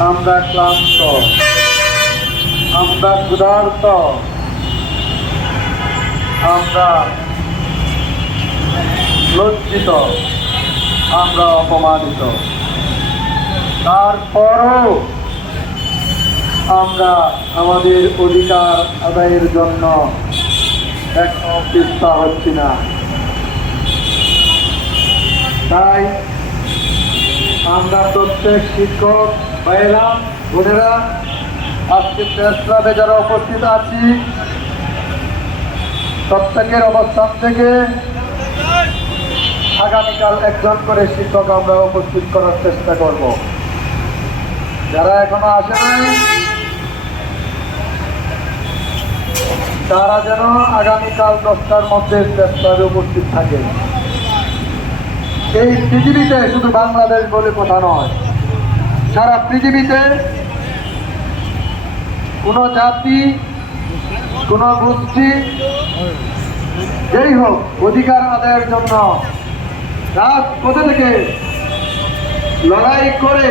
আমরা ক্লান্ত। আমরা ক্ষুধার্ত। আমরা লজ্জিত। আমরা অপমানিত। তারপরও আমরা আমাদের অধিকার আদায়ের জন্য এখনও চেষ্টা হচ্ছি না। আমরা প্রত্যেক শিক্ষক ভাইয়েরা বোনেরা, আজকে প্রেস যারা উপস্থিত আছি, প্রত্যেকের অবস্থান থেকে আগামীকাল একজন করে শিক্ষক আমরা উপস্থিত করার চেষ্টা করব। যারা এখনও আসে নাই, তারা যেন আগামীকাল দশটার মধ্যে প্রেস উপস্থিত থাকে। এই পৃথিবীতে শুধু বাংলাদেশ বলে কথা নয়, সারা পৃথিবীতে কোনো জাতি, কোন গোষ্ঠী, যেই হোক অধিকার আদায়ের জন্য রাজপথে থেকে লড়াই করে